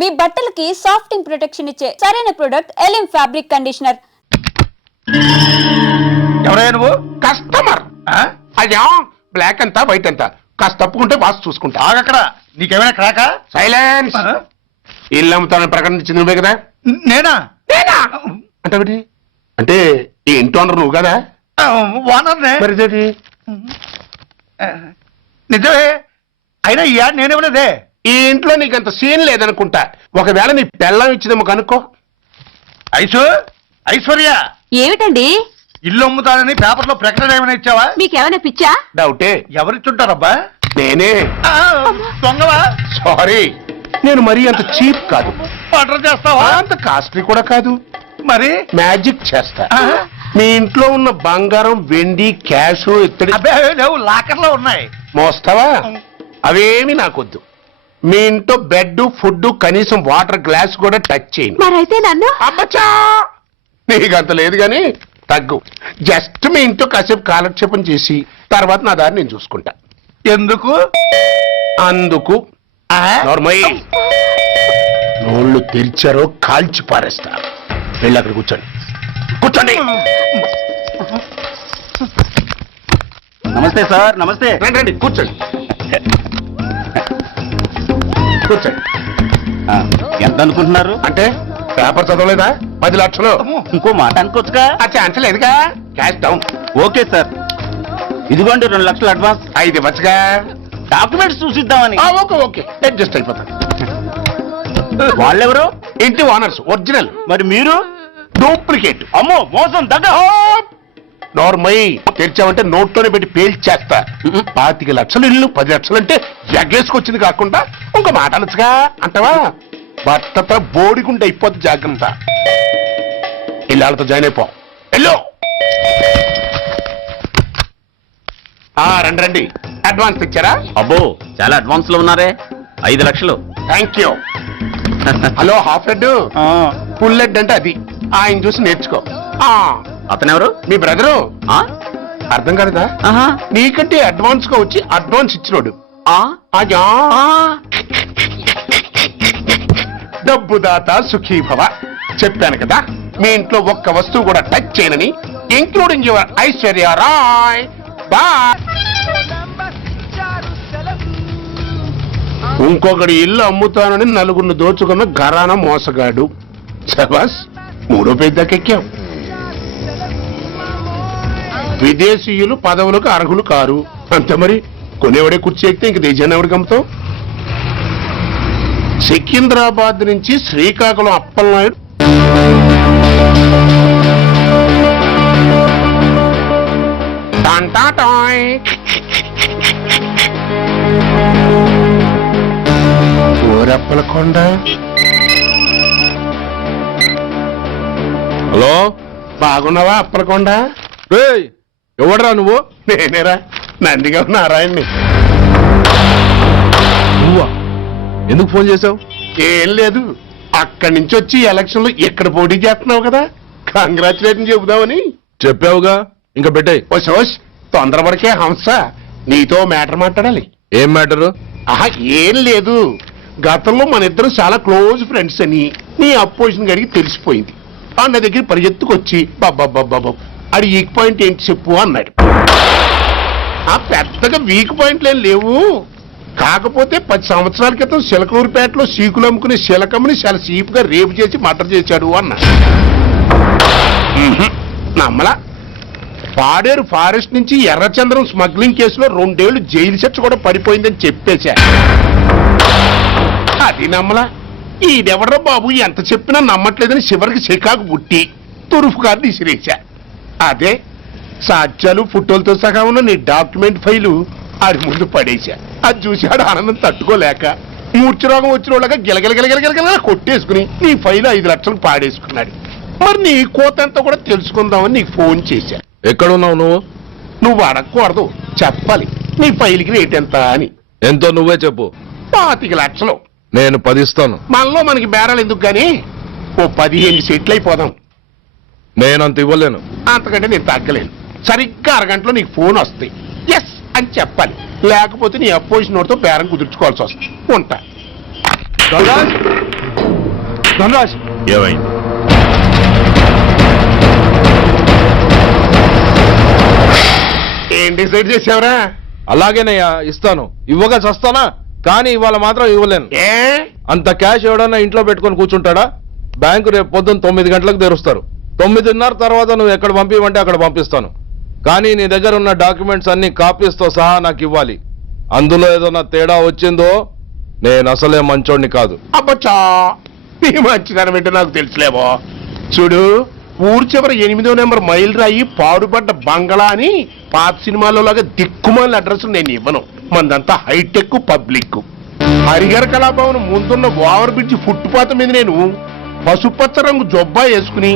మీ బట్టలకి సాఫ్టింగ్ ప్రొటెక్షన్ ఇచ్చే సరైన ప్రొడక్ట్ ఎలిమ్ ఫ్యాబ్రిక్ కండిషనర్. ఎవరైనా నువ్వు? కస్టమర్. అయ్యా బ్లాక్ అంతా వైట్ అంతా కాస్త తప్పుకుంటే బాస్ చూసుకుంటా. ఆగక్కడ, నీకేమైనా క్రాకా? సైలెన్స్. ఇల్లు అమ్ముతానని ప్రకటించింది నువ్వే కదా? నేనా? అంటే అంటే ఈ ఇంటి ఓనర్ నువ్వు కదా? ఓనర్నే. మరి ఇదేంటి? నిజమే, అయినా ఈ యాడ్ నేనేమన్నదే. ఈ ఇంట్లో నీకు అంత సీన్ లేదనుకుంటా. ఒకవేళ నీ పెళ్ళం ఇచ్చిందేమో కనుక్కో. ఐశ్వర్య, ఏమిటండి ఇల్లు అమ్ముతానని పేపర్ లో ప్రకటన ఏమైనా ఇచ్చావా? మీకేమైనా పిచ్చా? డౌటే. ఎవరిచ్చుంటారబ్బా? నేనే. దొంగవా? సారీ, నేను మరీ అంత చీప్ కాదు. ఆర్డర్ చేస్తావా? అంత కాస్ట్లీ కూడా కాదు. మరి మ్యాజిక్ చేస్తా. మీ ఇంట్లో ఉన్న బంగారం, వెండి, క్యాష్, ఇత్తడి అబ్బే లేవు, లాకర్ లో ఉన్నాయి. మోస్తావా? అవేమి నాకొద్దు. మీ ఇంట్లో బెడ్, ఫుడ్, కనీసం వాటర్ గ్లాస్ కూడా టచ్ చేయను. మరైతే నన్ను అబ్బచ్చా, నీకంత లేదు గాని తగ్గు. జస్ట్ మీ ఇంట్లో కాసేపు కాలక్షేపం చేసి తర్వాత నా దారి నేను చూసుకుంటా. ఎందుకు? అందుకు. నార్మల్ నోళ్ళు తెరిచారో కాల్చి పారేస్తా. వెళ్ళి అక్కడ కూర్చోండి. కూర్చోండి. నమస్తే సార్. నమస్తే. రండి రండి, కూర్చోండి. కూర్చోండి. ఎంత అనుకుంటున్నారు? అంటే పేపర్ చదవలేదా? 10 లక్షలు. ఇంకో మాట అనుకోవచ్చుగా. ఆ ఛాన్స్ లేదుగా. Cash down. ఓకే సార్, ఇదిగోండి 2 లక్షలు అడ్వాన్స్. 5 ఇవ్వచ్చుగా. డాక్యుమెంట్స్ చూసిద్దామని. ఓకే ఓకే, అడ్జస్ట్ అయిపోతాను. వాళ్ళెవరు? ఇంటి ఓనర్స్. ఒరిజినల్. మరి మీరు? డూప్లికేట్. అమ్మో, మోసం దగ్గర. నార్మల్ తెరిచామంటే నోట్లోనే పెట్టి పేల్చేస్తా. 25 లక్షలు ఇల్లు 10 లక్షలు అంటే ఎగ్గేసుకొచ్చింది కాకుండా ఇంకో మాట అనొచ్చుగా. అంటావా? భర్తతో బోడిగుంటే అయిపోద్ది. జాగ్రత్త. ఇల్లాళ్ళతో జాయిన్ అయిపో. ఎల్లో. రండి రండి. అడ్వాన్స్ ఇచ్చారా? అబ్బో, చాలా అడ్వాన్స్ లో ఉన్నారే. 5 లక్షలు. Thank you. Hello, half head full head అంటే అది. ఆయన చూసి నేర్చుకో. అతనెవరు? మీ బ్రదరు. అర్థం కాలేదా? నీకంటే అడ్వాన్స్ గా వచ్చి అడ్వాన్స్ ఇచ్చినోడు. అయ్యా, డబ్బు దాత సుఖీభవ. చెప్పాను కదా, మీ ఇంట్లో ఒక్క వస్తువు కూడా టచ్ చేయనని, including your Aishwarya Rai. Bye. ఇంకొకటి ఇల్లు అమ్ముతానని నలుగురిని దోచుకున్న ఘరానా మోసగాడు. శబాస్, 3వ పెద్దకెక్కాం. విదేశీయులు పదవులకు అర్హులు కారు. అంతే మరి. కొనేవాడే కుర్చీ ఎక్కితే ఇంక దేశాన్ని ఎవరికి అమ్ముతావు? సికింద్రాబాద్ నుంచి శ్రీకాకుళం అప్పలనాయుడు ఊరప్పలకొండ. హలో, బాగున్నావా అప్పలకొండ? ఎవడరా నువ్వు? నేనేరా, నందిగా నారాయణ్ని. నువ్వా? ఎందుకు ఫోన్ చేసావు? ఏం లేదు, అక్కడి నుంచి వచ్చి ఎలక్షన్ లో ఇక్కడ పోటీ చేస్తున్నావు కదా, కంగ్రాచులేషన్ చెబుదామని. చెప్పావుగా, ఇంకా పెట్టాయి. ఓ తొందరపడికే హంస, నీతో మ్యాటర్ మాట్లాడాలి. ఏం మ్యాటరు? ఏం లేదు, గతంలో మన ఇద్దరు చాలా క్లోజ్ ఫ్రెండ్స్ అని నీ అపోజిషన్ గడికి తెలిసిపోయింది. అన్న దగ్గర పరిగెత్తుకొచ్చి బాబా అది వీక్ పాయింట్ ఏంటి చెప్పు అన్నాడు. పెద్దగా వీక్ పాయింట్లు ఏం లేవు, కాకపోతే 10 సంవత్సరాల క్రితం శిలకూరుపేటలో సీకులు అమ్ముకునే శిలకమ్మని చాలా సీప్ గా రేపు చేసి మర్డర్ చేశాడు అన్నాడు. నమ్మలా. పాడేరు ఫారెస్ట్ నుంచి ఎర్రచంద్రం స్మగ్లింగ్ కేసులో 2 ఏళ్లు జైలు శిక్ష కూడా పడిపోయిందని చెప్పేశా. అది నమ్మలా. ఈడెవడో బాబు ఎంత చెప్పినా నమ్మట్లేదని చివరికి చికాకు పుట్టి తురుపు కార్డు ఇసిరేశా. అదే సాక్ష్యాలు ఫోటోలతో సహా ఉన్న నీ డాక్యుమెంట్ ఫైలు ఆడి ముందు పడేశా. అది చూశాడు ఆనందం తట్టుకోలేక మూర్ఛరోగం వచ్చిన వాళ్ళగా గిలగిలగిలగిలగిలగిల కొట్టేసుకుని నీ ఫైలు 5 లక్షలు పాడేసుకున్నాడు. మరి నీ కోతంతా కూడా తెలుసుకుందామని నీకు ఫోన్ చేశా. ఎక్కడున్నావు నువ్వు? నువ్వు అడగకూడదు, చెప్పాలి. నీ ఫైల్కి రేట్ ఎంత అని. ఎంతో నువ్వే చెప్పు. 25 లక్షలు. నేను 10 ఇస్తాను. మనలో మనకి బేరాలు ఎందుకు గానీ ఓ 15 సెట్లు అయిపోదాం. నేనంత ఇవ్వలేను. అంతకంటే నేను తగ్గలేను. సరిగ్గా అరగంటలో నీకు ఫోన్ వస్తాయి. ఎస్ అని చెప్పాలి, లేకపోతే నీ అపోజిషన్ తో బేరం కుదుర్చుకోవాల్సి వస్తుంది. ఉంటా. ధనరాజ్ ఏమైంది? ఏం డిసైడ్ చేసావురా? అలాగేనయ్యా ఇస్తాను, ఇవ్వగా చస్తానా, కానీ ఇవాళ మాత్రం ఇవ్వలేను. ఏ అంత క్యాష్ ఎవడన్నా ఇంట్లో పెట్టుకొని కూర్చుంటాడా? బ్యాంకు రేపు పొద్దున్న 9 గంటలకు తెరుస్తారు. 9:30 తర్వాత నువ్వు ఎక్కడ పంపిమంటే అక్కడ పంపిస్తాను. కానీ నీ దగ్గర ఉన్న డాక్యుమెంట్స్ అన్ని కాపీస్తో సహా నాకు ఇవ్వాలి. అందులో ఏదైనా తేడా వచ్చిందో నేను అసలే మంచోడిని కాదు. అబ్బచ్చా, నీ మంచిదనం ఏంటో నాకు తెలుసులేవో. చూడు, ఊరు చివర 8వ నెంబర్ మైల్ రాయి పాడుపడ్డ బంగళా అని పాత సినిమాలో లాగా దిక్కుమాల అడ్రస్ నేను ఇవ్వను. మందంతా హైటెక్ పబ్లిక్. హరిహర కళాభవన్ ముందున్న ఓవర్ బ్రిడ్జ్ ఫుట్పాత్ మీద నేను పసుపచ్చ రంగు జొబ్బా వేసుకుని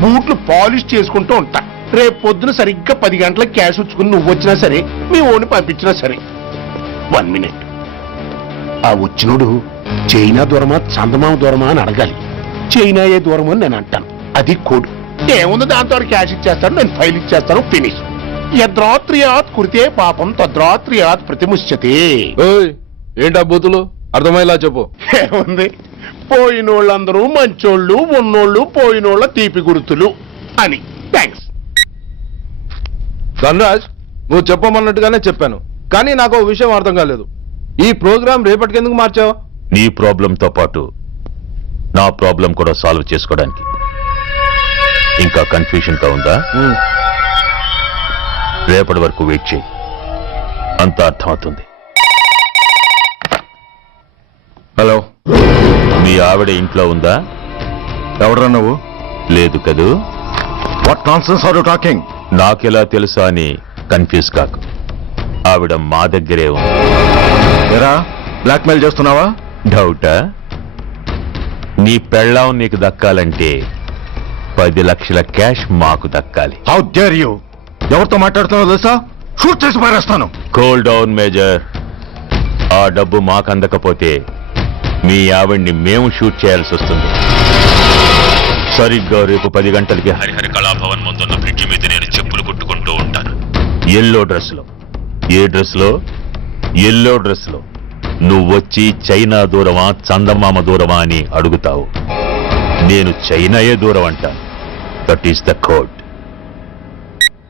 బూట్లు పాలిష్ చేసుకుంటూ ఉంటా. రేపు పొద్దున సరిగ్గా 10 గంటలకు క్యాష్ వచ్చుకుని నువ్వు వచ్చినా సరే, మీ ఓని పంపించినా సరే. 1 మినిట్. ఆ వచ్చినోడు చైనా దూరమా చందమామ దూరమా అని అడగాలి. చైనా ఏ దూరం అని నేను అంటాను. అది కోడ్. ఏముంది, దాంతో క్యాష్ ఇచ్చేస్తాను, నేను ఫైల్ ఇచ్చేస్తాను, ఫినిష్. యద్రాత్రియాత్ కురితే పాపం తద్రాత్రియాత్ ప్రతిముష్యతే. ఓయ్, ఏంటా బూతులు? అర్థమయ్యేలా చెప్పు. ఏముంది, పోయినోళ్ళందరూ మంచోళ్ళు, ఉన్నోళ్ళు పోయినోళ్ళ తీపి గుర్తులు అని. థ్యాంక్స్. ధనరాజ్, నువ్వు చెప్పమన్నట్టుగానే చెప్పాను, కానీ నాకు ఓ విషయం అర్థం కాలేదు. ఈ ప్రోగ్రాం రేపటికి ఎందుకు మార్చావు? నీ ప్రాబ్లంతో పాటు నా ప్రాబ్లం కూడా సాల్వ్ చేసుకోవడానికి. ఇంకా కన్ఫ్యూషన్ గా ఉందా? రేపటి వరకు వెయిట్ చేయి, అంత అర్థమవుతుంది. హలో, మీ ఆవిడ ఇంట్లో ఉందా? ఎవడరా నువ్వు? లేదు కదూ? What nonsense are you talking? నాకెలా తెలుసా అని కన్ఫ్యూజ్ కాకు. ఆవిడ మా దగ్గరే ఉంది. ఎరా, బ్లాక్మెయిల్ చేస్తున్నావా? డౌటా? నీ పెళ్ళాం నీకు దక్కాలంటే 10 లక్షల క్యాష్ మాకు దక్కాలి. How dare you! ఎవరితో మాట్లాడుతున్నావో తెలుసా? షూట్ చేసి పారేస్తాను. Cool down major. ఆ డబ్బు మాకు అందకపోతే మీ ఆవిడ్ని మేము షూట్ చేయాల్సి వస్తుంది. సరిగ్గా రేపు 10 గంటలకి హరిహర కళాభవన్ ముందున్న బ్రిడ్జి మీద నేను చెప్పులు కుట్టుకుంటూ ఉంటాను. ఎల్లో డ్రెస్లో. ఏ డ్రెస్లో? ఎల్లో డ్రెస్లో. నువ్వొచ్చి చైనా దూరమా చందమామ దూరమా అని అడుగుతావు. నేను చైనాయే దూరం అంటాను. That is the code.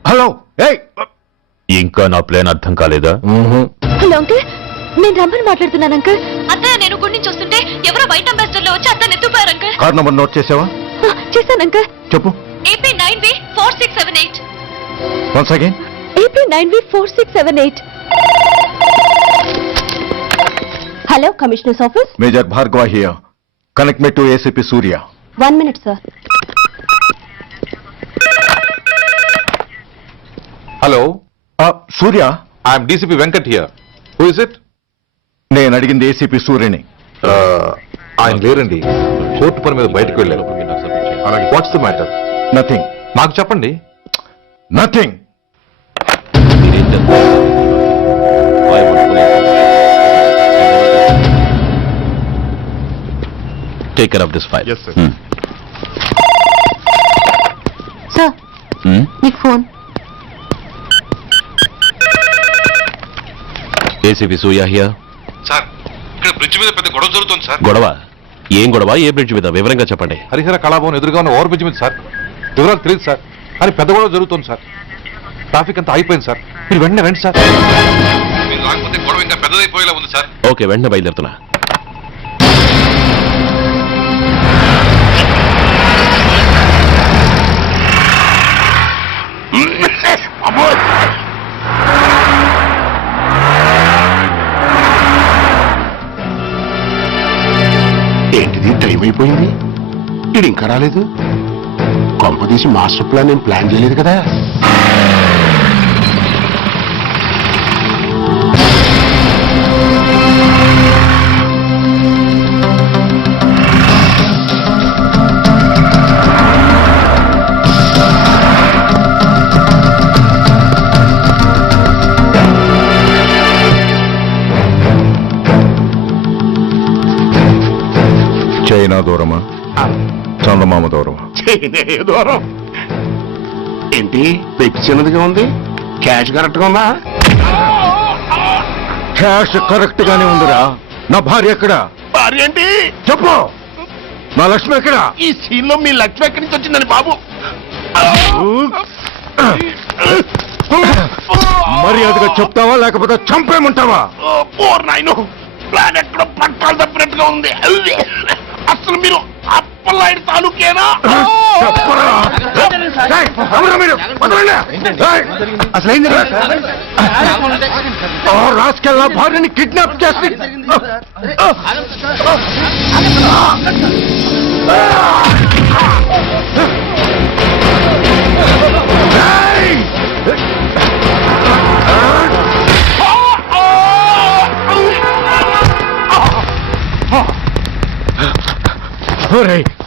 Hello, ఇంకా నా ప్లాన్ అర్థం కాలేదా? హలో అంకుల్, నేను రమ్మని మాట్లాడుతున్నాను అంకుల్. అత్తయ్య, నేను గుడి నుంచి వస్తుంటే ఎవరో వైట్ అంబాసిడర్ లో వచ్చి అత్తయ్య ఎత్తుపోయారు అంకుల్. కార్ నంబర్ నోట్ చేసావా? చేశాను అంకుల్. చెప్పు. AP 9V4678. Once again. AP 9V4678. Hello, commissioners office. Major Bhargava here. Connect me to ACP Surya. 1 minute sir. Hello, Surya. I'm DCP Venkat here. Who is it? నేను అడిగింది ACP సూర్యని. ఆయన లేరండి, court పని మీద బయటకు వెళ్ళారు. What's the matter? నథింగ్. నాకు చెప్పండి. Nothing. Take care of this file. Sir, మీకు phone. ACP Surya here. Sir, ఇక్కడ బ్రిడ్జ్ మీద పెద్ద గొడవ జరుగుతుంది సార్. గొడవ? ఏం గొడవ? ఏ బ్రిడ్జ్ మీద? వివరంగా చెప్పండి. హరిహర కళాభవన్ ఎదురుగా ఉన్న ఓవర్ బ్రిడ్జ్ మీద సార్. వివరాలు తెలియదు సార్, కానీ పెద్ద గొడవ జరుగుతుంది సార్. ట్రాఫిక్ అంతా అయిపోయింది సార్. మీరు వెంటనే రండి సార్. మీరు రాకపోతే గొడవ ఇంకా పెద్దదైపోయేలా ఉంది సార్. ఓకే, వెంటనే బయలుదేరుతున్నా. ఏంటిది, టైం అయిపోయింది, ఇది ఇంకా రాలేదు. కొంపదీసి మాస్టర్ ప్లాన్ నేను ప్లాన్ చేయలేదు కదా. చైనా దూరమా చందమామ దూరమా? చైనా దూరం ఏంటి, పెట్టి చిన్నదిగా ఉంది, క్యాష్ కరెక్ట్ గా ఉందా? క్యాష్ కరెక్ట్ గానే ఉందిరా. నా భార్య ఎక్కడ? భార్య ఏంటి? చెప్పు. మా లక్ష్మి ఎక్కడ? ఈ సీన్ లో మీ లక్ష్మి ఎక్కడి నుంచి వచ్చిందని బాబు. మర్యాదగా చెప్తావా లేకపోతే చంపేమంటావా? నాయను ప్లాన్ ఎక్కడ పట్టాలు తప్పినట్టుగా ఉంది. అసలు మీరు అప్పలాంటి తాలూకేనా? అసలు రాసుకెళ్ళ భార్యని కిడ్నాప్ చేసి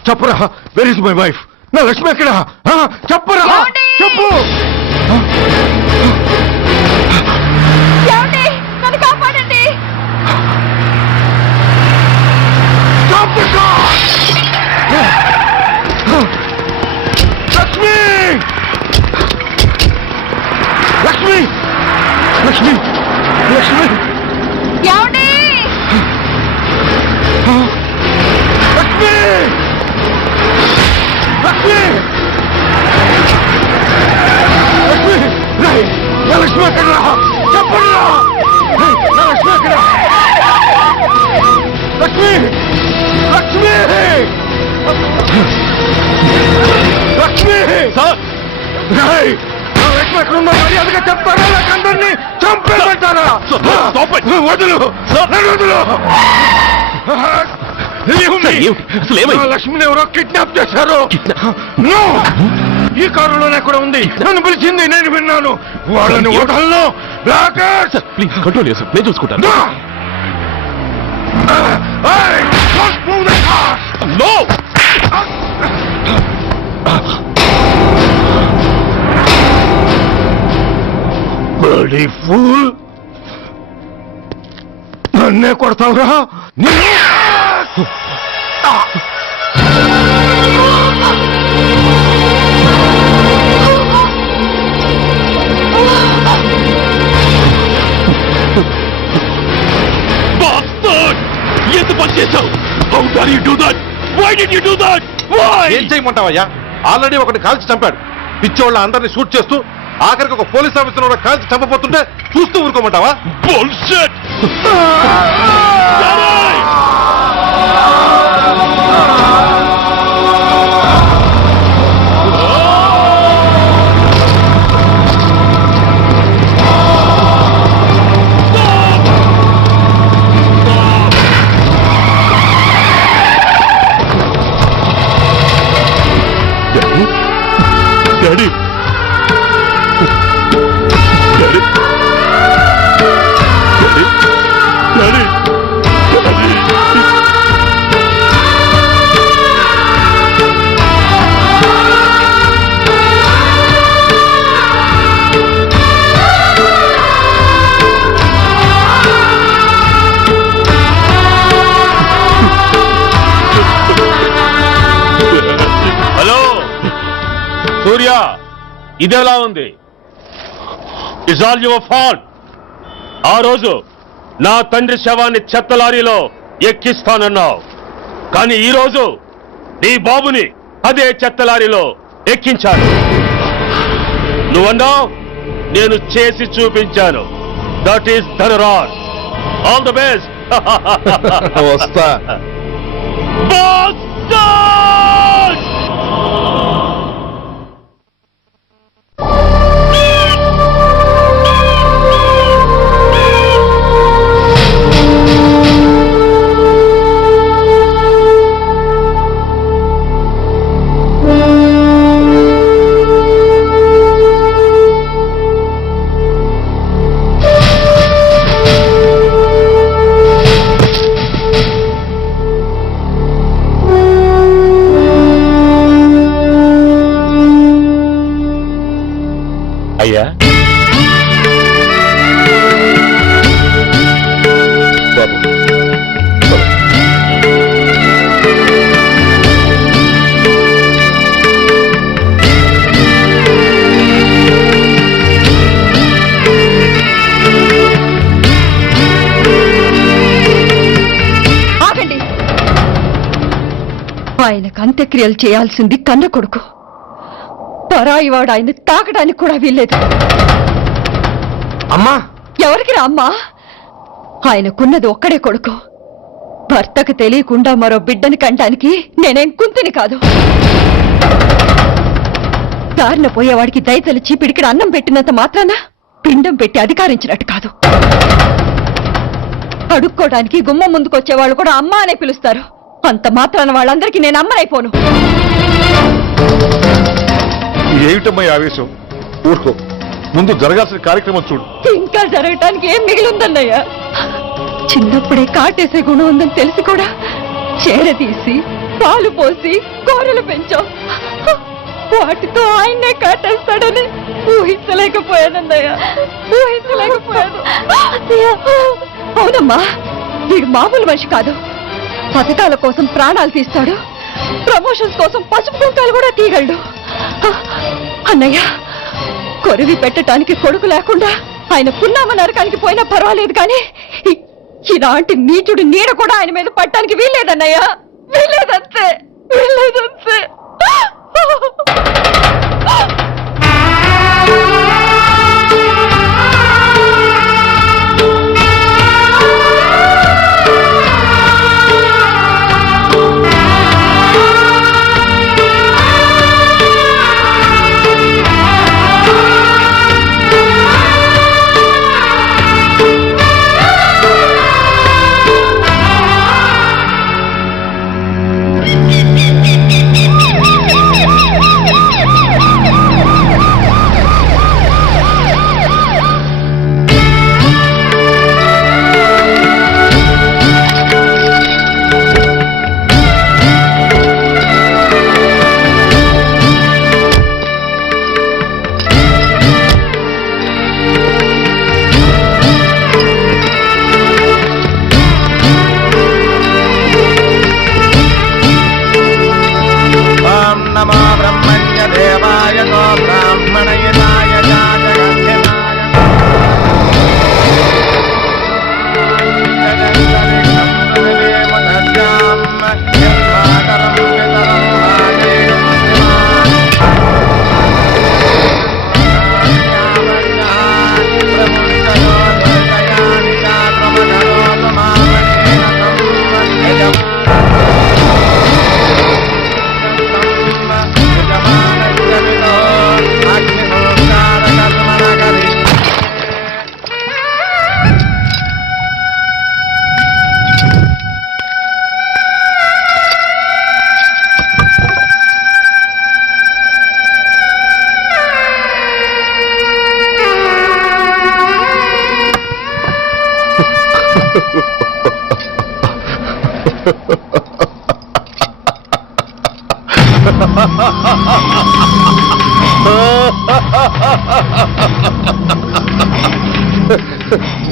చెప్పరా, వెర్ ఇస్ మై వైఫ్? నా లక్ష్మి ఎక్కడ? చెప్పరా, చెప్పు. నన్ను కాపాడండి. లక్ష్మి, లక్ష్మి, లక్ష్మి, లక్ష్మి, ఏమండి? లక్ష్మి, లక్ష్మి, లక్ష్మి, నా లక్ష్మి ఎక్కడ? చెప్పండి, నా లక్ష్మి ఎక్కడ? లక్ష్మి, లక్ష్మి, లక్ష్మి, నా లక్ష్మి ఎక్కడ ఉందో మర్యాదగా చెప్తారా లేక అందరినీ చంపేమంటారా? వదులు, వదులు. లక్ష్మిని ఎవరో కిడ్నాప్ చేశారు. ఈ కారులోనే కూడా ఉంది. నన్ను పిలిచింది, నేను విన్నాను. వాళ్ళని వదలను. ప్లీజ్ కంట్రోల్ చేసి నేను చూసుకుంటాను. బడీ ఫూల్, నన్నే కొడతావురా? ఎంత పని చేశావు? How dare you do that? Why did you do that? Why? ఏం చేయమంటావయ్యా? ఆల్రెడీ ఒకటి కాల్చి చంపాడు. పిచ్చోళ్ళ అందరినీ షూట్ చేస్తూ ఆఖరికి ఒక పోలీస్ ఆఫీసర్ కూడా కాల్చి చంపబోతుంటే చూస్తూ ఊరుకోమంటావా? Bullshit! Daddy! Daddy! హలో సూర్య, ఇదెలా ఉంది? It's all your fault. ఆ రోజు నా తండ్రి శవాన్ని చెత్త లారీలో ఎక్కిస్తానన్నావు, కానీ ఈ రోజు నీ బాబుని అదే చెత్త లారీలో ఎక్కించాను. నువ్వన్నావు, నేను చేసి చూపించాను. That is Dhanraj. All the best. వస్తా. అయ్యా, బాబు ఆగండి. ఆయనకు అంత్యక్రియలు చేయాల్సింది కన్న కొడుకు. పరాయివాడు ఆయన తాకడానికి కూడా వీల్లేదు. అమ్మా, ఎవరికి రా అమ్మా? ఆయనకున్నది ఒక్కడే కొడుకు. భర్తకు తెలియకుండా మరో బిడ్డని కంటానికి నేనేం కుంతిని కాదు. దారిన పోయేవాడికి దయతలిచి పిడికిడ అన్నం పెట్టినంత మాత్రాన పిండం పెట్టి అధికారించినట్టు కాదు. అడుక్కోవడానికి గుమ్మం ముందుకొచ్చేవాళ్ళు కూడా అమ్మ అనే పిలుస్తారు. అంత మాత్రాన వాళ్ళందరికీ నేను అమ్మనైపోను. ఏమిటమ్మా ఆవేశం? ఊరుకో, ముందు జరగాల్సిన కార్యక్రమం చూడు. ఇంకా జరగటానికి ఏం మిగిలిందన్నయ్య? చిన్నప్పుడే కాటేసే గుణం ఉందని తెలిసి కూడా చేరదీసి పాలు పోసి కూరలు పెంచాం. వాటితో ఆయన్నే కాటేస్తాడని ఊహించలేకపోయానన్నయ్య, ఊహించలేకపోయాను. అవునమ్మా, వీడు మామూలు మనిషి కాదు. పథకాల కోసం ప్రాణాలు తీస్తాడు, ప్రమోషన్స్ కోసం పసుపు కుంకాలు కూడా తీయగలడు. అన్నయ్య, కొరివి పెట్టడానికి కొడుకు లేకుండా ఆయన పున్నామ నరకానికి పోయినా పర్వాలేదు, కానీ ఇలాంటి నీచుడు నీడ కూడా ఆయన మీద పట్టడానికి వీల్లేదన్నయ్య, వీల్లేదంతే, వీల్లేదంతే.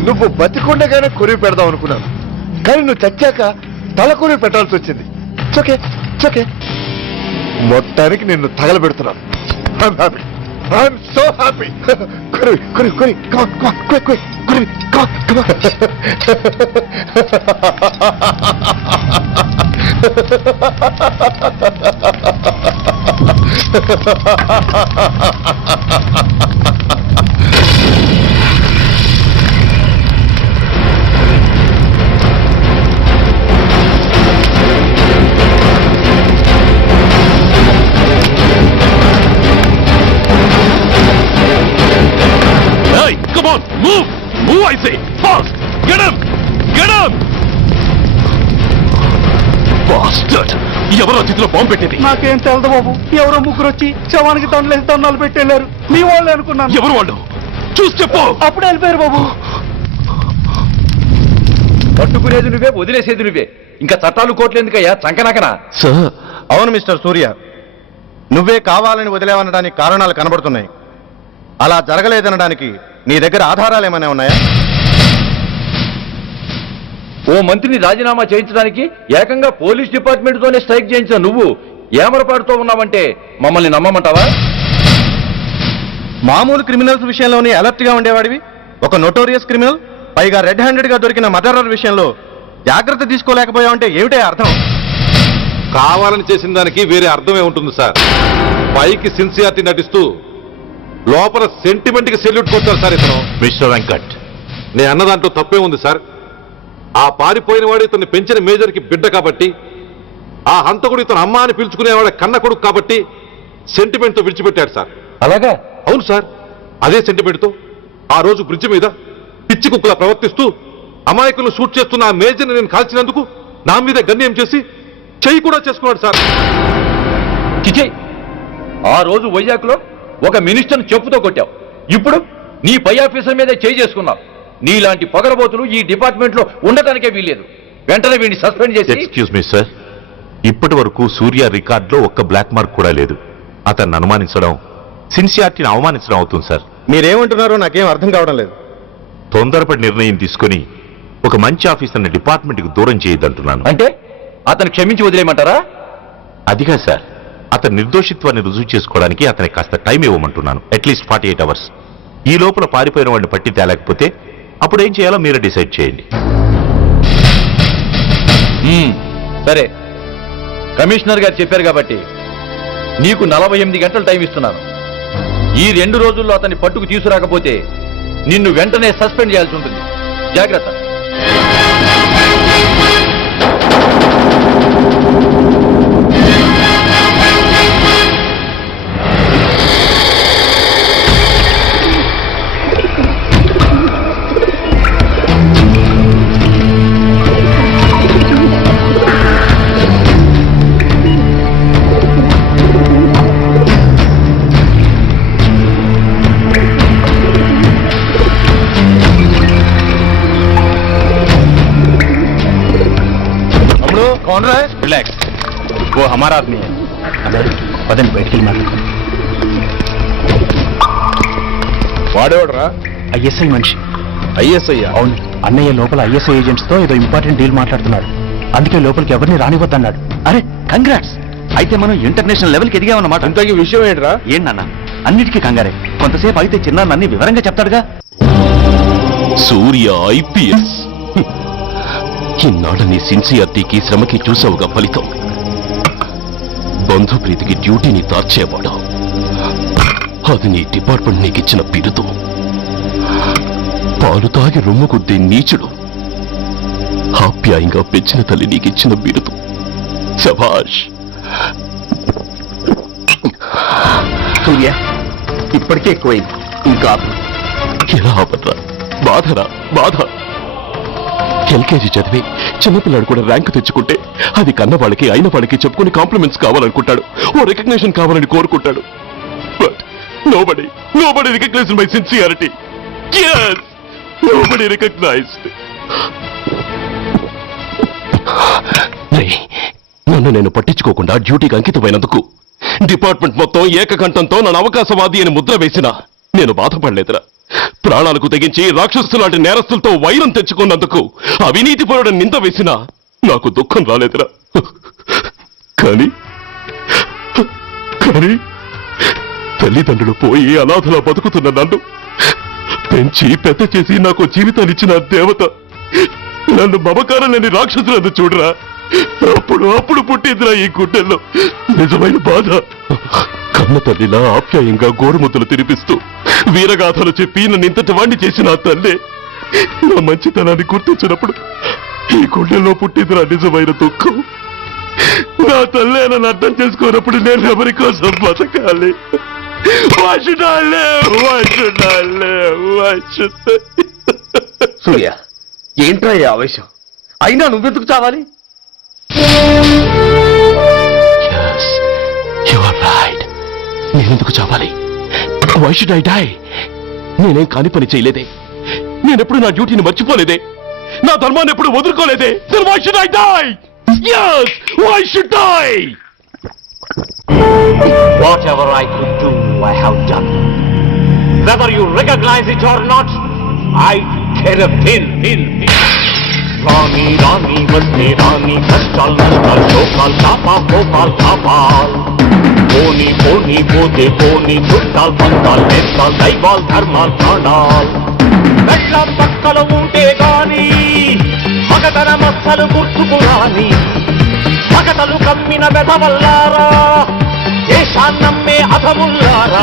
నువ్వు బతికుండగానే కొరివి పెడదాం అనుకున్నాను, కానీ నువ్వు చచ్చాక తల కొరివి పెట్టాల్సి వచ్చింది. చోకే చోకే, మొత్తానికి నిన్ను తగలబెడుతున్నాను. I'm so happy. Korivi Korivi Korivi, come on, come on, quick, quick, Korivi, come on, Come on, move! Move, I say! Fast! Get him! Get him! Bastard! ఎవరో చేతిలో బాంబు పెట్టేది? నాకేం తెలదు బాబు. ఎవరో ముగ్గురు వచ్చి శవానికి దండలేసి దండాలు పెట్టెళ్ళారు. మీ వాళ్ళే అనుకున్నాను. ఎవరు వాళ్ళు? చూసి చెప్పు. అప్పుడే వెళ్ళిపోయారు బాబు. పట్టుకునేది నువ్వే, వదిలేసేది నువ్వే. ఇంకా చట్టాలు కోట్లు ఎందుకయ్యా చంకనాకనా? సార్, అవును మిస్టర్ సూర్య, నువ్వే కావాలని వదిలేవనడానికి కారణాలు కనబడుతున్నాయి. అలా జరగలేదనడానికి నీ దగ్గర ఆధారాలు ఏమైనా ఉన్నాయా? ఓ మంత్రిని రాజీనామా చేయించడానికి ఏకంగా పోలీస్ డిపార్ట్మెంట్ తోనే స్ట్రైక్ చేయించిన నువ్వు ఏమరపాటుతో ఉన్నావంటే మమ్మల్ని నమ్మమంటావా? మామూలు క్రిమినల్స్ విషయంలోనే అలర్ట్ గా ఉండేవాడివి, ఒక నోటోరియస్ క్రిమినల్, పైగా రెడ్ హ్యాండెడ్ గా దొరికిన మర్డరర్ విషయంలో జాగ్రత్త తీసుకోలేకపోయావంటే ఏమిటే అర్థం? కావాలని చేసిన దానికి వేరే అర్థమే ఉంటుంది సార్. పైకి సిన్సియారిటీ నటిస్తూ లోపల సెంటిమెంట్ కి సెల్యూట్ కొట్టారు సార్ ఇతను. మిస్టర్ వెంకట్, నేను అన్న దాంట్లో తప్పే ఉంది సార్. ఆ పారిపోయిన వాడు ఇతన్ని పెంచిన మేజర్ కి బిడ్డ కాబట్టి, ఆ హంతకుడు ఇతను అమ్మ అని పిలుచుకునేవాడు కన్న కొడుకు కాబట్టి సెంటిమెంట్ తో విడిచిపెట్టాడు సార్. అలాగా? అవును సార్, అదే సెంటిమెంట్ తో ఆ రోజు బ్రిడ్జ్ మీద పిచ్చి కుక్కలా ప్రవర్తిస్తూ అమాయకులు షూట్ చేస్తున్న ఆ మేజర్ని నేను కాల్చినందుకు నా మీద గన్యం చేసి చెయ్యి కూడా చేసుకున్నాడు సార్. చిచే, ఆ రోజు వైజాగ్లో ఒక మినిస్టర్ని చెప్పుతో కొట్టావు, ఇప్పుడు నీ పై ఆఫీసర్ మీద చేయి చేసుకున్నావు. నీలాంటి పొగరబోతులు ఈ డిపార్ట్మెంట్ లో ఉండటానికే వీల్లేదు. వెంటనే వీడిని సస్పెండ్ చేసి. ఎక్స్క్యూజ్ మీ సార్, ఇప్పటి వరకు సూర్య రికార్డులో ఒక్క బ్లాక్ మార్క్ కూడా లేదు. అతన్ని అనుమానించడం సిన్సియారిటీని అవమానించడం అవుతుంది సార్. మీరేమంటున్నారో నాకేం అర్థం కావడం లేదు. తొందరపడి నిర్ణయం తీసుకుని ఒక మంచి ఆఫీసర్ని డిపార్ట్మెంట్కి దూరం చేయొద్దంటున్నాను. అంటే అతను క్షమించి వదిలేయమంటారా? అదిగా సార్, అతని నిర్దోషిత్వాన్ని రుజువు చేసుకోవడానికి అతనికి కాస్త టైం ఇవ్వమంటున్నాను. At least 48 hours. ఈ లోపల పారిపోయిన వాడిని పట్టి తేలేకపోతే అప్పుడు ఏం చేయాలో మీరే డిసైడ్ చేయండి. సరే, కమిషనర్ గారు చెప్పారు కాబట్టి నీకు 48 గంటలు టైం ఇస్తున్నాను. ఈ 2 రోజుల్లో అతన్ని పట్టుకు తీసుకురాకపోతే నిన్ను వెంటనే సస్పెండ్ చేయాల్సి ఉంటుంది. జాగ్రత్త. कौन रहा है? रिलैक्स, वो हमारा आदमी है. పదండి బయటికి వెళ్ళి మాట్లాడుకో. వాడేవాడరా? ఐఎస్ఐ మనిషి. ఐఎస్ఐ? అవును, అన్నయ్య లోపల ఐఎస్ఐ ఏజెంట్స్ తో ఏదో ఇంపార్టెంట్ డీల్ మాట్లాడుతున్నాడు. అందుకే లోపలికి ఎవరిని రానివద్దన్నాడు. అరే కంగ్రాట్స్, అయితే మనం ఇంటర్నేషనల్ లెవెల్కి ఎదిగామన్నమాట. ఇంతకీ విషయం ఏంట్రా? ఏంటన్నా అన్నిటికీ కంగారే. కొంతసేపు అయితే చిన్న అన్ని వివరంగా చెప్తాడుగా. సూర్య ఐపీఎస్, ఇన్నాళ్ళ నీ సిన్సియారిటీకి శ్రమకి చూసావుగా ఫలితం. బంధుప్రీతికి డ్యూటీని తార్చేవాడు. అది నీ డిపార్ట్మెంట్ నీకిచ్చిన బిరుదు. పాలు తాగి రొమ్ము కొద్దే నీచుడు ఆప్యాయంగా పెంచిన తల్లి నీకిచ్చిన బిరుదు. శభాష్. సూర్య ఇప్పటికే ఎక్కువైంది, ఇంకా ఎలా ఆపట్రా? బాధరా బాధ. ఎల్కేజీ చదివి చిన్నపిల్లాడు కూడా ర్యాంకు తెచ్చుకుంటే అది కన్నవాళ్ళకి అయిన వాళ్ళకి చెప్పుకుని కాంప్లిమెంట్స్ కావాలనుకుంటాడు, ఓ రికగ్నిషన్ కావాలని కోరుకుంటాడు. But nobody recognized my sincerity. Yes, nobody recognized. నన్ను నేను పట్టించుకోకుండా డ్యూటీకి అంకితమైనందుకు డిపార్ట్మెంట్ మొత్తం ఏకకంఠంతో నన్ను అవకాశవాది అని ముద్ర వేసినా నేను బాధపడలేదురా. ప్రాణాలకు తెగించి రాక్షసులాంటి నేరస్తులతో వైరం తెచ్చుకున్నందుకు అవినీతిపరుడు నింద వేసినా నాకు దుఃఖం రాలేదురా. కానీ తల్లిదండ్రులు పోయి అనాథలా బతుకుతున్న నన్ను పెంచి పెద్ద చేసి నాకు జీవితాన్ని ఇచ్చిన దేవత నన్ను మమకారం లేని రాక్షసులను చూడరా. అప్పుడు పుట్టిందిరా ఈ గుడ్డెల్లో నిజమైన బాధ. కన్న తల్లిలా ఆప్యాయంగా గోరుముద్దలు తినిపిస్తూ వీరగాథలు చెప్పి నన్ను ఇంతటి వాణ్ణి చేసిన ఆ తల్లే నా మంచితనాన్ని గుర్తించినప్పుడు ఈ గుండెల్లో పుట్టిందిరా నిజమైన దుఃఖం. నా తల్లే నన్ను అర్థం చేసుకోనప్పుడు నేను ఎవరి కోసం బతకాలి? సూర్య ఏంట్రా ఈ ఆవేశం? అయినా నువ్వెందుకు చావాలి? నేనెందుకు చావాలి? Why should I die? నేనేం కాని పని చేయలేదే, నేనెప్పుడు నా డ్యూటీని మర్చిపోలేదే, నా ధర్మాన్ని ఎప్పుడు వదులుకోలేదే. Then why should I die? Yes, why should I? Whatever I could do, I have done. Whether you recognize it or not, I care a pin. Rani, Vasti, Rani, Kastal, Nastal, Shokal, Tapa, Pokal, Tapal. Poni, Pote, Poni, Chuttal, Pantal, Nestal, Daival, Dharmal, Kandal. Vetla Pakkala Unte Gani, Magadana Massal Murtukurani, Magadana మగతలు కమ్మిన వెధవల్లారా, దేశాన్నమ్మే అధముల్లారా,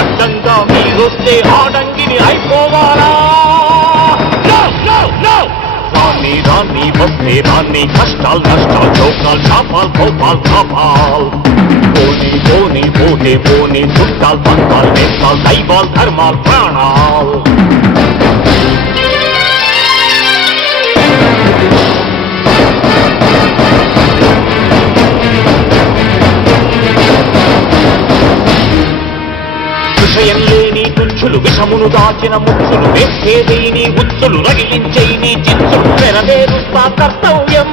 అడ్డంగా మీరొస్తే ఆడంగిని అయిపోవాలా? రాని రాని వస్తే రాని, కష్టాలు నష్టాలు చౌకాలు చాపాల్ భోపాల్ చాపాల్, పోనీ పోనీ పోతే పోనీ, చుట్టాలు పంతాలు నేస్తాలు దైవాల్ ధర్మాల్ ప్రాణాల్. విషయం లేని తుంచులు, విషమును దాచిన ముచ్చులు, వేసేదేని ఉచ్చులు, రగిలించేని చిచ్చులు, నెరవేరుస్తా కర్తవ్యం,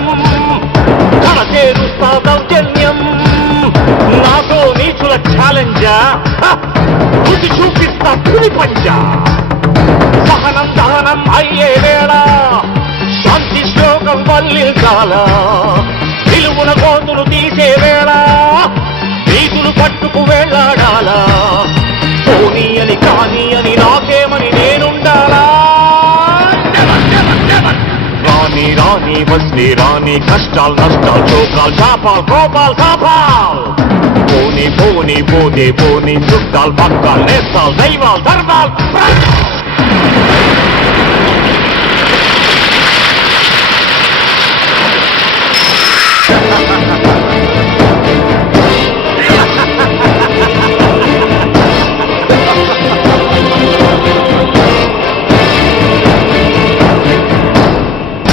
కడచేరుస్తా దౌర్జన్యం, నాతో నీచుల ఛాలెంజా, రుచి చూపిస్తా పులి పంజా. సహనం దహనం అయ్యే వేళ, శాంతి శ్లోకం వల్లించాల, నిలువున కోతులు తీసే వేళ, నీతులు పట్టుకు వేళ్లాడాలా, పోనీ అని కానీ అని నాకేమని నేనుండాలా? రాని రాని వస్తే రాని, కష్టాలు నష్టాలు చోకాలు చాపాల్ కోపాల్ కాపాల్, పోనీ పోనీ పోతే పోనీ, చుట్టాలు పక్కాలు నేస్తాలు దైవాల్ ధర్మాల్.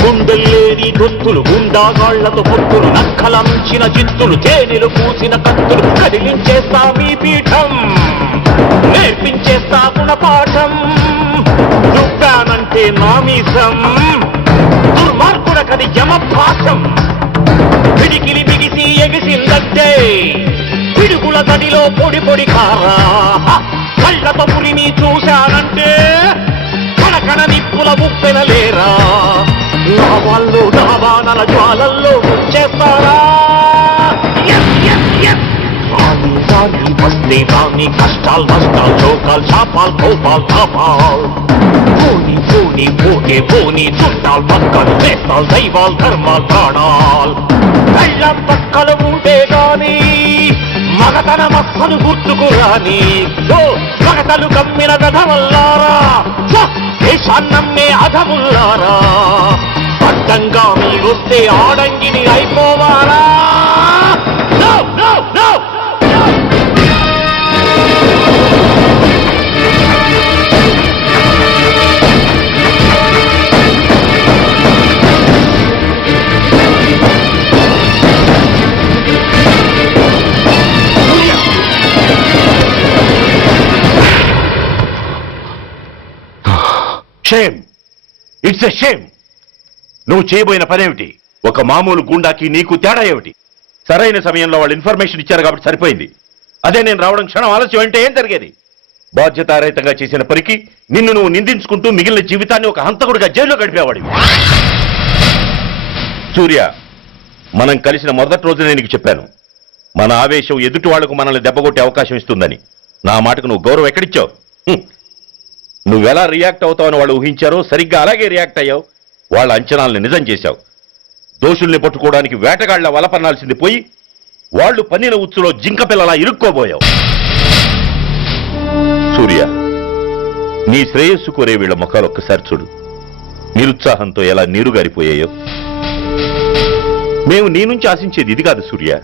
గుండెల్లేని దొత్తులు, గుండాగాళ్లతో పొత్తులు, నక్కలంచిన జిత్తులు, తేనెలు పూసిన కత్తులు, కదిలించేస్తా మీ పీఠం, నేర్పించేస్తా గుణపాఠం. దుబ్బానంటే నామీసం, దుర్మార్గుల కది యమపాఠం. పిడికిలి బిగిసి ఎగిసిందంటే, పిడుగుల తడిలో పొడి పొడి కారా, కళ్ళతో పులిని చూశానంటే, కనకన నిప్పుల ఉప్పెనలేరా, నా వాళ్ళు నా బాణల జ్వాలల్లో వచ్చేస్తారా? రాని రాని వస్తే రాని, కష్టాలు నష్టాలు చోకాలు చాపాల్ భోపాల్ కాపాల్, పోనీ పోనీ పోతే పోనీ, చుట్టాలు పక్కలు నేస్తాలు దైవాల్ ధర్మాల్ ప్రాణాల్. కళ్ళం పక్కలు ఉంటే గాని మగతన మక్కలు గుర్తుకు రాని, మగతలు కమ్మిన వెధవల్లారా, దేశాన్నమ్మే అధముల్లారా, అడ్డంగా మీరొస్తే ఆడంగిని అయిపోవాలా? No, no, no! Shame, it's a shame. నువ్వు చేయబోయిన పనేమిటి? ఒక మామూలు గుండాకి నీకు తేడా ఏమిటి? సరైన సమయంలో వాళ్ళు ఇన్ఫర్మేషన్ ఇచ్చారు కాబట్టి సరిపోయింది. అదే నేను రావడం క్షణం ఆలస్యం అంటే ఏం జరిగేది? బాధ్యతారహితంగా చేసిన పనికి నిన్ను నువ్వు నిందించుకుంటూ మిగిలిన జీవితాన్ని ఒక హంతకుడిగా జైల్లో గడిపేవాడివి. సూర్య, మనం కలిసిన మొదటి రోజునే నీకు చెప్పాను, మన ఆవేశం ఎదుటి వాళ్లకు మనల్ని దెబ్బగొట్టే అవకాశం ఇస్తుందని. నా మాటకు నువ్వు గౌరవం ఎక్కడిచ్చావు? నువ్వెలా రియాక్ట్ అవుతావని వాళ్ళు ఊహించారో సరిగ్గా అలాగే రియాక్ట్ అయ్యావు. వాళ్ళ అంచనాల్ని నిజం చేశావు. దోషుల్ని పట్టుకోవడానికి వేటగాళ్ల వలపన్నాల్సింది పోయి వాళ్ళు పన్నిన ఉచ్చులో జింక పిల్లలా ఇరుక్కోబోయావు. సూర్య, నీ శ్రేయస్సు కోరే వీళ్ళ ముఖాలు ఒక్కసారి చూడు. నిరుత్సాహంతో ఎలా నీరుగారిపోయాయో. మేము నీ నుంచి ఆశించేది ఇది కాదు సూర్య.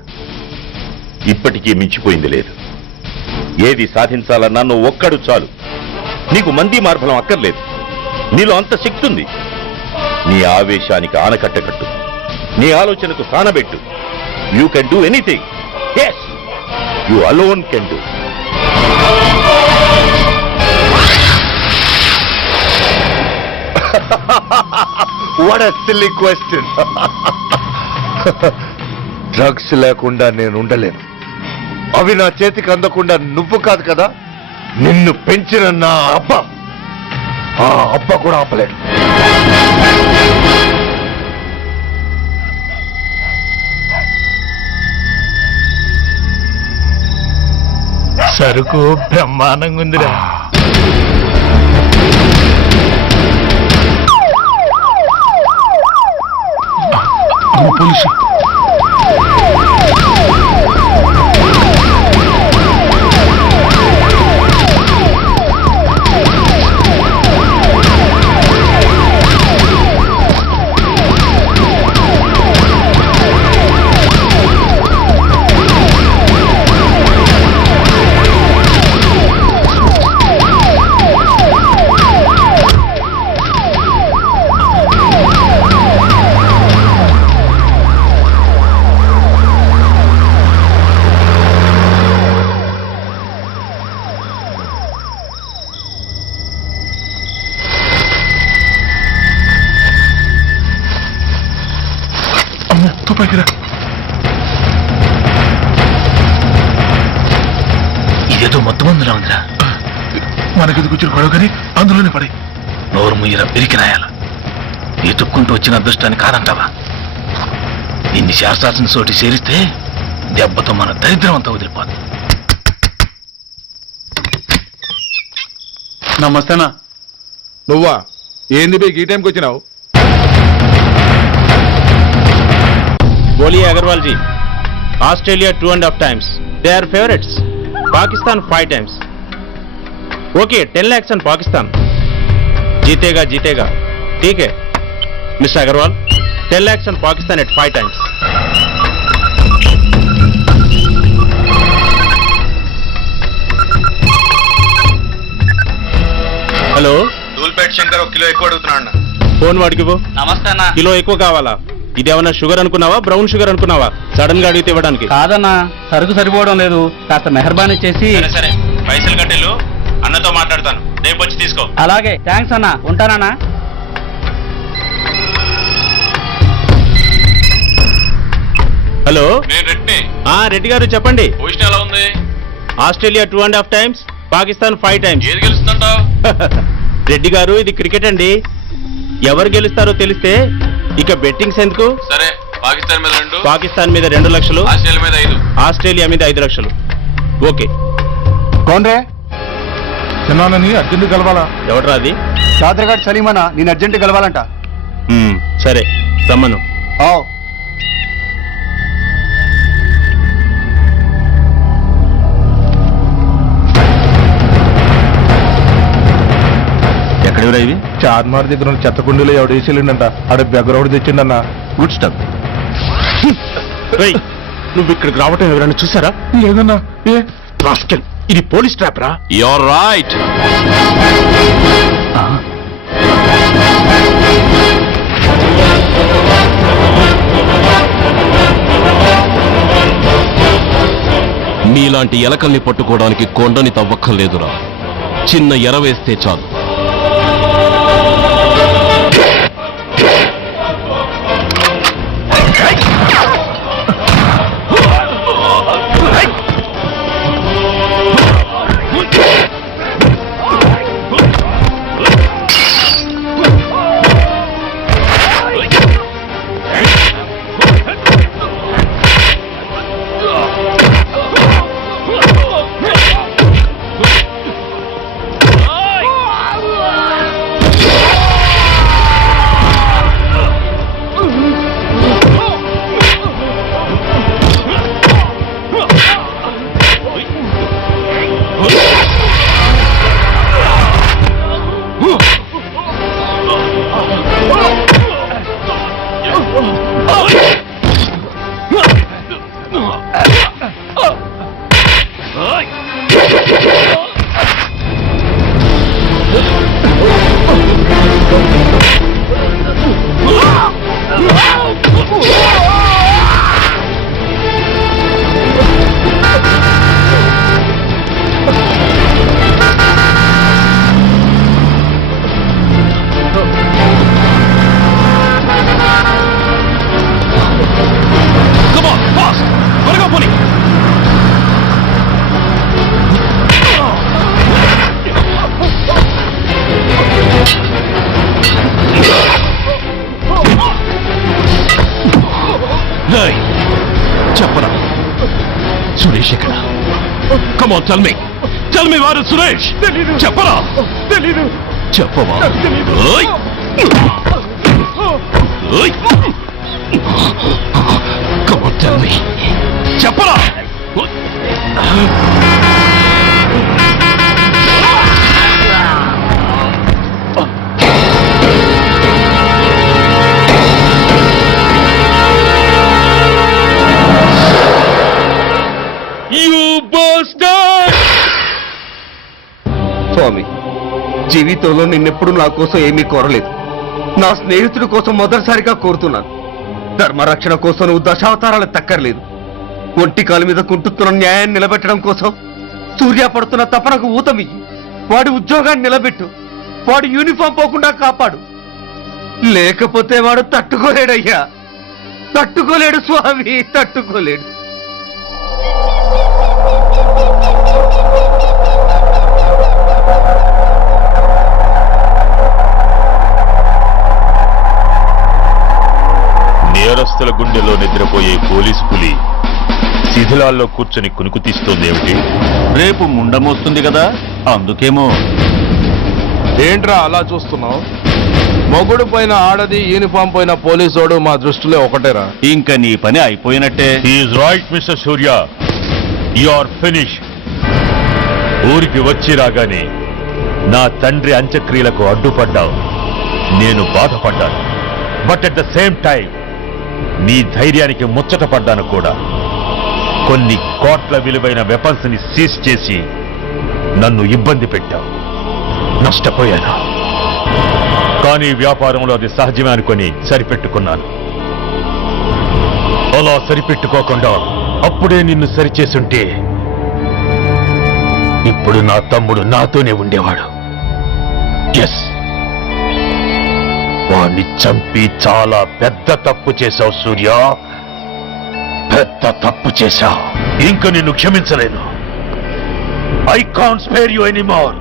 ఇప్పటికీ మించిపోయింది లేదు. ఏది సాధించాలన్నా నువ్వు ఒక్కడు చాలు. నీకు మంది మార్బలం అక్కర్లేదు. నీలో అంత శక్తి ఉంది. నీ ఆవేశానికి ఆనకట్ట కట్టు, నీ ఆలోచనకు సానబెట్టు. You can do anything. yes, you alone can do. What a silly question. డ్రగ్స్ లేకుండా నేను ఉండలేను. అవి నా చేతికి అందకుండా నువ్వు కాదు కదా, నిన్ను పెంచిన నా అబ్బ, ఆ అబ్బ కూడా ఆపలేడు. సరుకు బ్రహ్మాండంగా ఉందిరా. పోలీసు ఏదో మొత్తం అందులో ఉందిరా. మనకిది కూర్చుని గొడవ కానీ అందులోనే పడి నోరు ముయ్యరా పిరికినాయాల. ఎత్తుక్కుంటూ వచ్చిన అదృష్టాన్ని కాదంటావా? ఇన్ని శాస్త్రాసిన చోటి చేరిస్తే దెబ్బతో మన దరిద్రం అంతా వదిలిపోదు. నమస్తేనా. నువ్వా? ఏంది బే ఈ టైంకి వచ్చినావు? बोलिए Agarwal ji. Australia 2.5 times. They are favorites. Pakistan 5 times. Okay, 10 lakhs on Pakistan. जीतेगा जीतेगा. ठीक है mister Agarwal. 10 lakhs on Pakistan at 5 times. Hello, Dhoolpet Shankar 1 kilo ఎక్కువ అడుగుతున్నాడు. ఫోన్ వాడికి పో. నమస్తే అన్న. కిలో ఎక్కువ కావాలా? ఇదేమన్నా షుగర్ అనుకున్నావా, బ్రౌన్ షుగర్ అనుకున్నావా? సడన్ గా అడిగితే ఇవ్వడానికి కాదన్నా, సరుకు సరిపోవడం లేదు. కాస్త మెహర్బానీ చేసి. సరే పైసలు కట్టెలు, అన్నతో మాట్లాడతాను, రేపు వచ్చి తీసుకో. అలాగే, థ్యాంక్స్ అన్న, ఉంటానా. హలో, రెడ్డి రెడ్డి గారు చెప్పండి. పొజిషన్ ఎలా ఉంది? Australia 2.5 times, Pakistan 5 times. ఏది గెలుస్తుందంటావు? రెడ్డి గారు, ఇది క్రికెట్ అండి. ఎవరు గెలుస్తారో తెలిస్తే ఇక బెట్టింగ్స్ ఎందుకు? సరే, పాకిస్తాన్ మీద 2, పాకిస్తాన్ మీద 2 లక్షలు, ఆస్ట్రేలియా మీద 5. ఆస్ట్రేలియా మీద 5 లక్షలు. ఓకే. కోన్రే? చిన్నానని అర్జెంట్ కలవాలా? ఎవడ్రా అది? చాద్రగాడ్ సలీమనా, నేను అర్జెంట్ కలవాలంట. సరే రమ్మను. ఎక్కడెవరా ఇవి? చార్మార్ దగ్గర ఉన్న చెత్త కుండీలో ఎవడు వేసేళ్ళంట. ఆడ బెగ్గరవుడు తెచ్చిండన్నా. Good stuff. నువ్వు ఇక్కడికి రావటం ఎవరైనా చూసారా? లేదన్నా. ఏ రాస్కెల్, ఇది పోలీస్ ట్రాప్ రా. You're right. మీలాంటి ఎలకల్ని పట్టుకోవడానికి కొండని తవ్వక్కర్లేదురా, చిన్న ఎర వేస్తే చాలు. చెప్పరా సురేష్ ఎక్కడ? కమ్ ఆన్, టెల్ మీ వారు సురేష్. చెప్పరా? చెప్పవా? Come on, tell me. చెప్పరా? స్వామి, జీవితంలో నిన్నెప్పుడు నా కోసం ఏమీ కోరలేదు. నా స్నేహితుడి కోసం మొదటిసారిగా కోరుతున్నాను. ధర్మరక్షణ కోసం నువ్వు దశావతారాలు తక్కర్లేదు. ఒంటి కాలు మీద కుంటుతున్న న్యాయాన్ని నిలబెట్టడం కోసం సూర్య పడుతున్న తపనకు ఊతమియ్యి. వాడి ఉద్యోగాన్ని నిలబెట్టు. వాడి యూనిఫామ్ పోకుండా కాపాడు. లేకపోతే వాడు తట్టుకోలేడయ్యా, తట్టుకోలేడు స్వామి, తట్టుకోలేడు. నేరస్తుల గుండెలో నిద్రపోయే పోలీసు పులి శిథిలాల్లో కూర్చొని కునుకు తీస్తోందేమిటి? రేపు ముండమొస్తుంది కదా, అందుకేమో. ఏంట్రా అలా చూస్తున్నావు? మొగుడు పైన ఆడది, యూనిఫామ్ పైన పోలీసోడు మా దృష్టిలో ఒకటేరా. ఇంకా నీ పని అయిపోయినట్టే. Is right mister Surya, you are finish. ఊరికి వచ్చి రాగానే నా తండ్రి అంత్యక్రియలకు అడ్డుపడ్డావు, నేను బాధపడ్డాను. But at the same time నీ ధైర్యానికి ముచ్చట పడ్డాను కూడా. కొన్ని కోట్ల విలువైన వెపన్స్ ని సీజ్ చేసి నన్ను ఇబ్బంది పెట్టావు, నష్టపోయాను. కానీ వ్యాపారంలో అది సహజమే అనుకొని సరిపెట్టుకున్నాను. అలా సరిపెట్టుకోకుండా అప్పుడే నిన్ను సరిచేసుంటే ఇప్పుడు నా తమ్ముడు నాతోనే ఉండేవాడు. ఎస్, వాణ్ణి చంపి చాలా పెద్ద తప్పు చేశావు సూర్య, పెద్ద తప్పు చేశావు. ఇంక నిన్ను క్షమించలేను. I can't spare you anymore.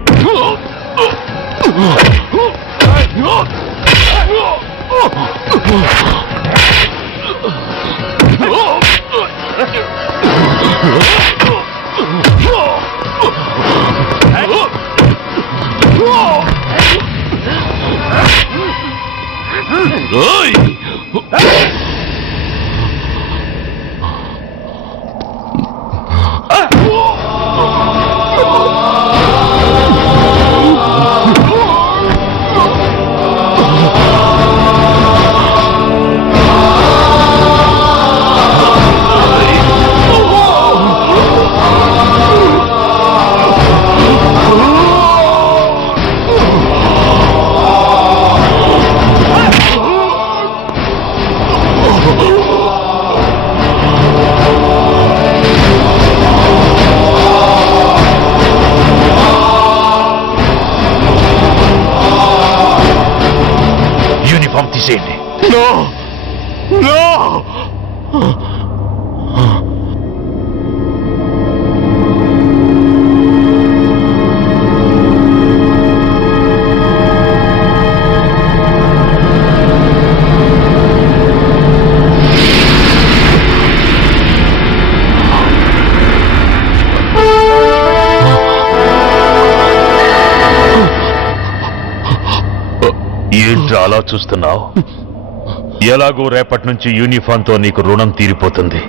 Uniform తీసేయండి. ఏంట్రా అలా చూస్తున్నావు? ఎలాగో రేపటి నుంచి యూనిఫామ్తో నీకు రుణం తీరిపోతుంది.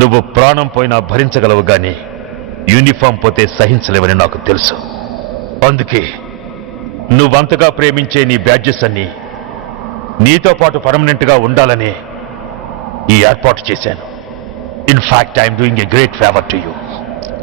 నువ్వు ప్రాణం పోయినా భరించగలవు గాని యూనిఫామ్ పోతే సహించలేవని నాకు తెలుసు. అందుకే నువ్వంతగా ప్రేమించే నీ బ్యాడ్జెస్ అన్ని నీతో పాటు పర్మనెంట్ గా ఉండాలని ఈ ఏర్పాటు చేశాను. In fact I'm doing a great favour to you.